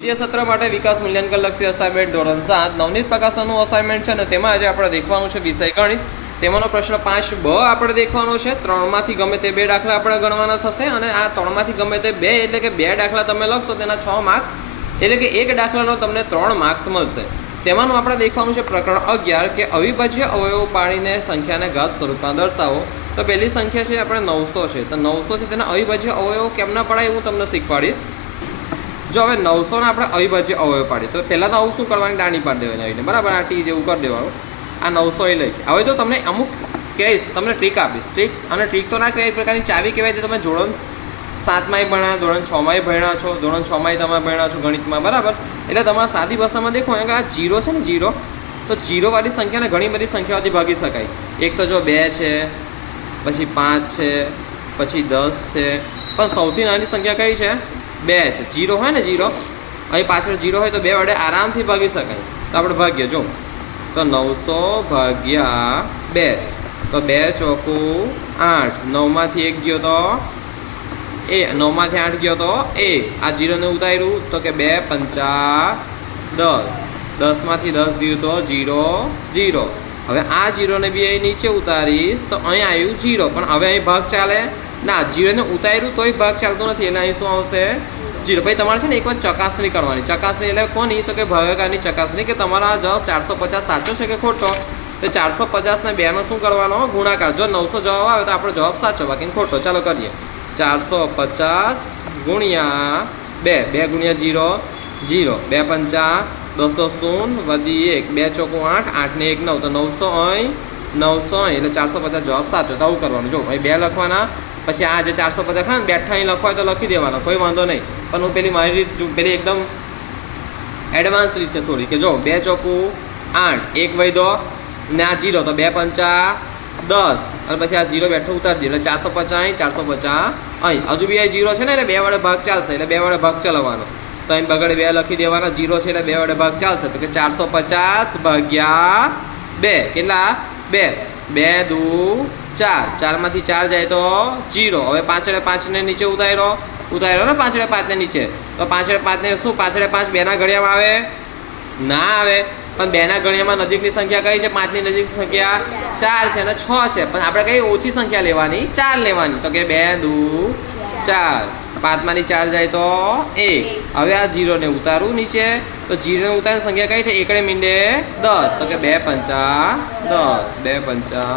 દ્વિતીય સત્ર માટે વિકાસ મૂલ્યાંકન લક્ષી અસાઇનમેન્ટ ધોરણ 7 નવનીત પ્રકાશનનું અસાઇનમેન્ટ છે અને તેમાં આજે આપણે દેખવાનું છે વિષય ગણિત. તેમાંનો પ્રશ્ન 5બ આપણે દેખવાનો છે. 3માંથી ગમે તે 2 દાખલા આપણે ગણવાના થશે અને આ 3માંથી ગમે તે 2 એટલે કે 2 દાખલા તમે લખશો તેના 6 માર્ક્સ એટલે કે એક દાખલાનો તમને 3 માર્ક્સ મળશે. તેમાંનું આપણે દેખવાનું છે પ્રકરણ 11 કે અવિભાજ્ય અવયવો પાડીને સંખ્યાને ઘાત સ્વરૂપમાં દર્શાવો. તો પહેલી સંખ્યા છે આપણે 900 છે. તો 900 છે તેના અવિભાજ્ય અવયવો કેમના પડાય હું તમને શીખવાડીશ. જો હવે 900 ના આપણે અવિભાજ્ય અવયવ પાડીએ તો પહેલાં તો આવું શું કરવાની, ડાણી પાડી દેવાની આવીને, બરાબર. આ ટી જેવું કરી દેવાનું. આ 900 એ લઈ. હવે જો તમને અમુક કહીશ, તમને ટ્રીક આપીશ. ટ્રીક તો ના કહેવાય, એક પ્રકારની ચાવી કહેવાય. જે તમે ધોરણ 7માંય ભણ્યા, ધોરણ 6માંય ભણ્યા છો, ધોરણ 6માંય તમે ભણ્યા છો ગણિતમાં, બરાબર. એટલે તમારા સાદી ભાષામાં દેખો કે આ 0 છે ને, 0 તો 0 વાળી સંખ્યાને ઘણી બધી સંખ્યાઓથી ભાગી શકાય. એક તો જો 2 છે, પછી 5 છે, પછી 10 છે, પણ સૌથી નાની સંખ્યા કઈ છે? 2 છે. 0 હોય ને, 0 અહીં પાછળ 0 હોય તો 2 વડે આરામથી ભાગી શકાય. તો આપણે ભાગ્ય જો તો 900 ભાગ્યા 2 તો 2 ચોકું 8. 9માંથી 1 ગયો તો 9માંથી 8 ગયો તો 1. આ 0ને ઉતાર્યું તો કે 2 પંચા 10. 10માંથી 10 ગયું તો 0 0. હવે આ 0ને બી અહીં નીચે ઉતારીશ તો અહીં આવ્યું 0, પણ હવે અહીં ભાગ ચાલે ના. 0ને ઉતાર્યું તોય ભાગ ચાલતો નથી એટલે અહીં શું આવશે? 0. પછી તમારે છે ને એક વાર ચકાસણી કરવાની. ચકાસણી એટલે કોની? તો કે ભાગાકારની ચકાસણી, કે તમારા જવાબ 450 સાચો છે કે ખોટો. તો 450 ને 2નો શું કરવાનો? ગુણાકાર. જો 900 જવાબ આવે તો આપણો જવાબ સાચો, બાકી ખોટો. ચાલો કરીએ. 450 ગુણ્યા 2. 2 ગુણ્યા 0 0. 2 પંચા 200 શૂન્ય વધી 1. 2 ચોકું 8. 8 ને 1 9 તો 900 અહીં 900 અહીં એટલે 450 જવાબ સાચો. તો આવું કરવાનું. જો અહીં 2 લખવાના, પછી આ જે 450 ખરા ને બેઠા અહીં લખવા હોય તો લખી દેવાનો, કોઈ વાંધો નહીં. પણ હું મારી રીત પેલી એકદમ એડવાન્સ રીત છે થોડી, કે જો 2 ચોકું 8, 1 વૈદો ને આ 0 તો 2 પંચા 10 અને પછી આ 0 બેઠો ઉતારી દે એટલે 450 અહીં 450 અહીં. હજુ બી અહીં 0 છે ને એટલે 2 વડે ભાગ ચાલશે એટલે 2 વડે ભાગ ચલાવવાનો. તો અહીં બગડે 2 લખી દેવાના. 0 છે એટલે 2 વડે ભાગ ચાલશે તો કે 450 ભાગ્યા 2 કેટલા? 2. 2 દુ 4. 4માંથી 4 જાય તો 0. હવે 5 5ને નીચે ઉતાર્યો ને, 5 5 ને નીચે તો 5 5 ને શું? 5 5 2ના ઘડિયામાં આવે ના આવે, પણ 2ના ઘડિયામાં નજીકની સંખ્યા કઈ છે? 5ની નજીકની સંખ્યા 4 છે અને 6 છે, પણ આપણે કઈ ઓછી સંખ્યા લેવાની? 4 લેવાની. તો કે 2 દુ 4. 5માંથી 4 જાય તો 1. હવે આ 0ને ઉતારું નીચે તો 0ને ઉતારીને સંખ્યા કઈ છે? એકડે મીંડે 10 તો કે 2 પંચા 10. 2 પંચા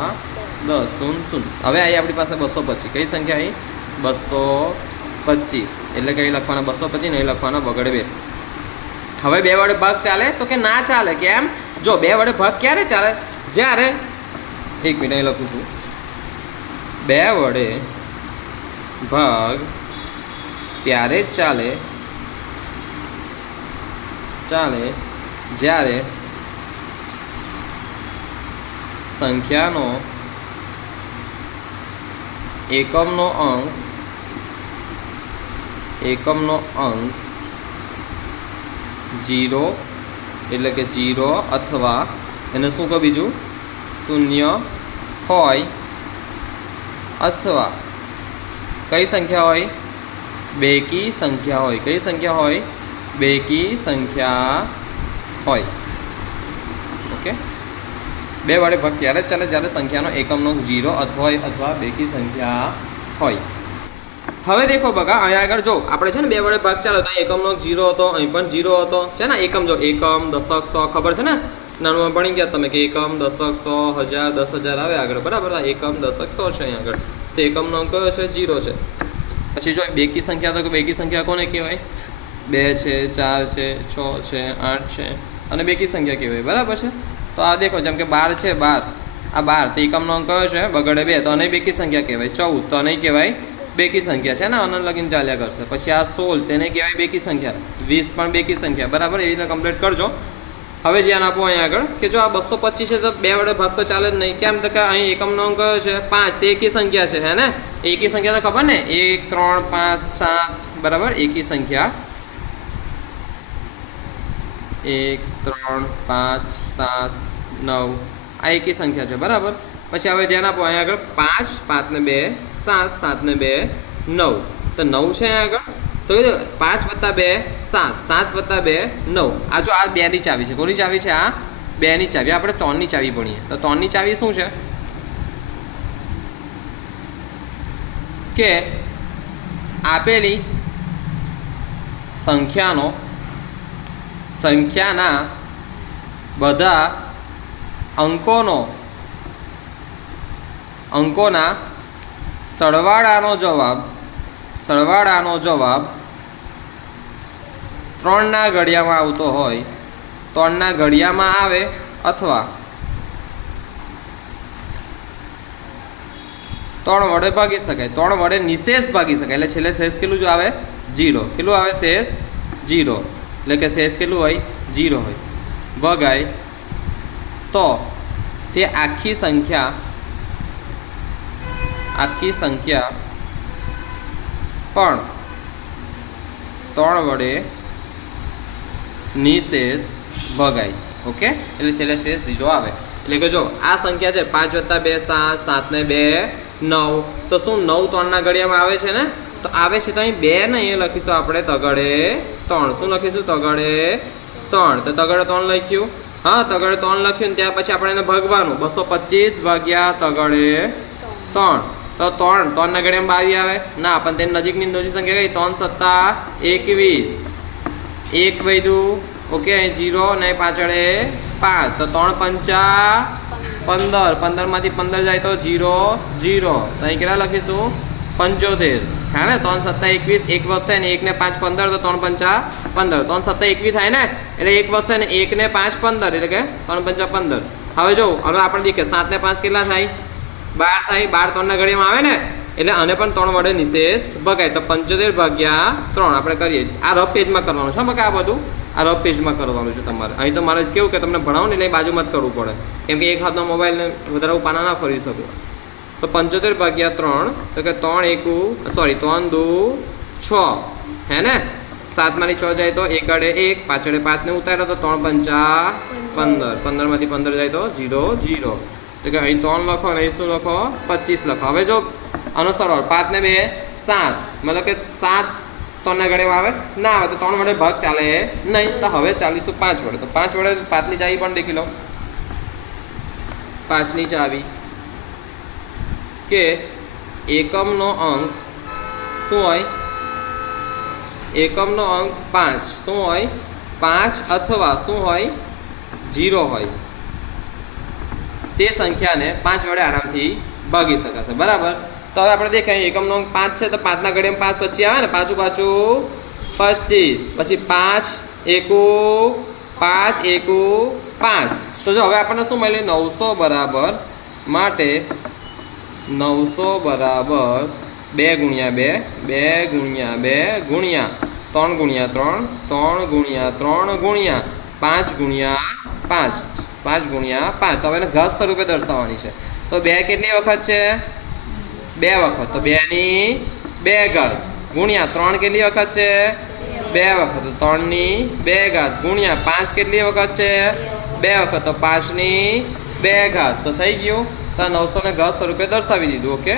10 શૂન્ય શૂન્ય. હવે અહીં આપણી પાસે 225. કઈ સંખ્યા અહીં? 225. એટલે કઈ લખવાના? 225 નહીં લખવાના, બગડે 2. હવે 2 વડે ભાગ ચાલે તો કે ના ચાલે. કેમ? જો 2 વડે ભાગ ક્યારે ચાલે? જ્યારે 1 મિનિટ અહીં લખું છું. 2 વડે ભાગ ત્યારે જ ચાલે જ્યારે સંખ્યાનો એકમનો અંક 0 એટલે કે 0 અથવા એને શું કહો બીજું? 0 હોય અથવા કઈ સંખ્યા હોય? બેકી સંખ્યા હોય. કઈ સંખ્યા હોય? બેકી સંખ્યા હોય. ઓકે. 2 વડે ભાગ ત્યારે જ ચાલે જ્યારે સંખ્યાનો એકમનો 0 અથવા બેકી સંખ્યા હોય. હવે દેખો બગા, અહીંયા આગળ જો આપણે છે ને 2 વડે ભાગ ચાલે તો એકમનો 0 હતો, અહીં પણ 0 હતો છે ને. એકમ જો એકમ, દશક, 100 ખબર છે ને, નાનું ભણી ગયા તમે કે એકમ, દશક, 100, 1000, 10,000 આવે આગળ, બરાબર. એકમ, દશક, 100 છે અહીં આગળ. તો એકમનો અંક કયો છે? 0 છે. પછી જો બેકી સંખ્યા તો કે બેકી સંખ્યા કોને કહેવાય? 2 છે, 4 છે, 6 છે, 8 છે અને બેકી સંખ્યા કહેવાય, બરાબર છે. તો આ દેખો જેમ કે 12 છે, 12 આ 12 તો એકમનો અંક કયો છે? બગડે 2 તો આને બેકી સંખ્યા કહેવાય. 14 તો આને કહેવાય બેકી સંખ્યા છે ને, અનંત લગીને ચાલ્યા કરશે. પછી આ 16 તેને કહેવાય બેકી સંખ્યા. 20 પણ બેકી સંખ્યા, બરાબર. એવી રીતે કમ્પ્લીટ કરજો. હવે ધ્યાન આપો અહીંયા આગળ કે જો આ 225 છે તો 2 વડે ભાગ તો ચાલે જ નહીં. કેમ? તો કે અહીં એકમનો અંક કયો છે? 5. તે એકી સંખ્યા છે, હે ને? એકી સંખ્યા તો ખબર ને, 1 3 5 7, બરાબર. એકી સંખ્યા 1 3 5 7 9 આ એકી સંખ્યા છે, બરાબર. પછી હવે ધ્યાન આપો અહીંયા આગળ 5 5 ને 2 7 7 ને 2 9 તો 9 છે અહીંયા આગળ. તો 5 + 2 7 7 વત્તા 2 9 આ જો આ 2 ની ચાવી છે કોની ચાવી છે આ 2 ની ચાવી આપણે 3 ની ચાવી ભણીએ તો 3 ની ચાવી શું છે કે આપેલી સંખ્યાના બધા અંકોના સરવાળાનો જવાબ 3 ના ઘડિયામાં આવતો હોય 3 ના ઘડિયામાં આવે અથવા 3 વડે ભાગી શકાય 3 વડે નિશેષ ભાગી શકાય એટલે છેલ્લે શેષ કેટલું જ આવે 0 કેટલું આવે શેષ 0 એટલે કે શેષ કેટલું હોય 0 હોય ભગાય તો તે આખી સંખ્યા પણ 3 વડે નિશેષ ભગાય ઓકે એટલે છેલ્લે શેષ 0 આવે એટલે કે જો આ સંખ્યા છે 5 + 2 7 7 ને 2 9 તો શું 9 3 ના ઘડિયામાં આવે છે ને તો આવે છે તો અહીં 2 નહીં લખીશું આપણે તગડે 3 શું લખીશું તગડે 3 તો તગડે 3 લખ્યું હા તગડે 3 લખ્યું ને ત્યાર પછી આપણે એને ભાગવાનું 225 ભાગ્યા તગડે 3 તો 3 ના ઘડિયામાં 22 આવે ના પણ તેની નજીકની સંખ્યા કઈ 3 + 21 1 વધ્યું ઓકે અહીં 0 ને પાછળ 5 તો 3 × 5 = 15 15 માંથી 15 જાય તો 0 0 તો અહીં કેટલા લખીશું 75 હા ને 3 + 7 = 21 1 વધશે ને 1 ને 5 15 તો 3 × 5 = 15 3 × 7 = 21 થાય ને એટલે 1 વધશે ને 1 ને 5 15 એટલે કે 3 × 5 = 15 હવે જો હવે આપણે દેખીએ 7 ને 5 કેટલા થાય 12 થાય 12 3 ના ઘડિયામાં આવે ને એટલે આને પણ 3 વડે નિશેષ ભગાય તો 75 ભાગ્યા 3 આપણે કરીએ આ રફ પેજમાં કરવાનું છે બકા આ બધું આ રફ પેજમાં કરવાનું છે તમારે અહીં તો મારે કેવું કે તમને ભણાવો ને એટલે બાજુમાં જ કરવું પડે કેમ કે એક હાથનો મોબાઈલને વધારે પાના ના ફરી શકો તો 75 ભાગ્યા 3 તો કે 3 × 2 = 6 હે ને 7 માંથી 6 જાય તો 1 * 1 પાછળ 5 ને ઉતાર્યો તો 3 × 5 = 15 15 માંથી 15 જાય તો 0 0 તો કે અહીં 3 લખો અને અહીં શું લખો 25 લખો હવે જો આનો સરળ 5 ને 2 7 મતલબ કે 7 3 ના ઘડિયામાં આવે ના આવે તો 3 વડે ભાગ ચાલે નહીં તો હવે ચાલીશું 5 વડે તો 5 વડે 5 ની ચાવી પણ દેખી લો 5 ની ચાવી કે એકમનો અંક શું હોય એકમનો અંક 5 શું હોય 5 અથવા શું હોય 0 હોય તે સંખ્યાને 5 વડે આરામથી ભાગી શકાશે બરાબર તો હવે આપણે દેખાય એકમનો અંક 5 છે તો 5 ના ઘડિયામાં 5 પછી આવે ને પાછું 25 પછી 5 એકુ 5 એકુ 5 તો જો હવે આપણને શું મળ્યું 900 બરાબર માટે 900 બરાબર 2 × 2 2 × 2 ગુણ્યા 3 × 3 3 × 3 ગુણ્યા 5 × 5 5 × 5 તો હવે એને ઘાત સ્વરૂપે દર્શાવવાની છે તો 2 કેટલી વખત છે 2 વખત તો 2 ની 2 ઘાત ગુણ્યા 3 કેટલી વખત છે 2 વખત તો 3 ની 2 ઘાત ગુણ્યા 5 કેટલી વખત છે 2 વખત તો 5 ની 2 ઘાત તો થઈ ગયું તો 900 ને ઘાત સ્વરૂપે દર્શાવી દીધું ઓકે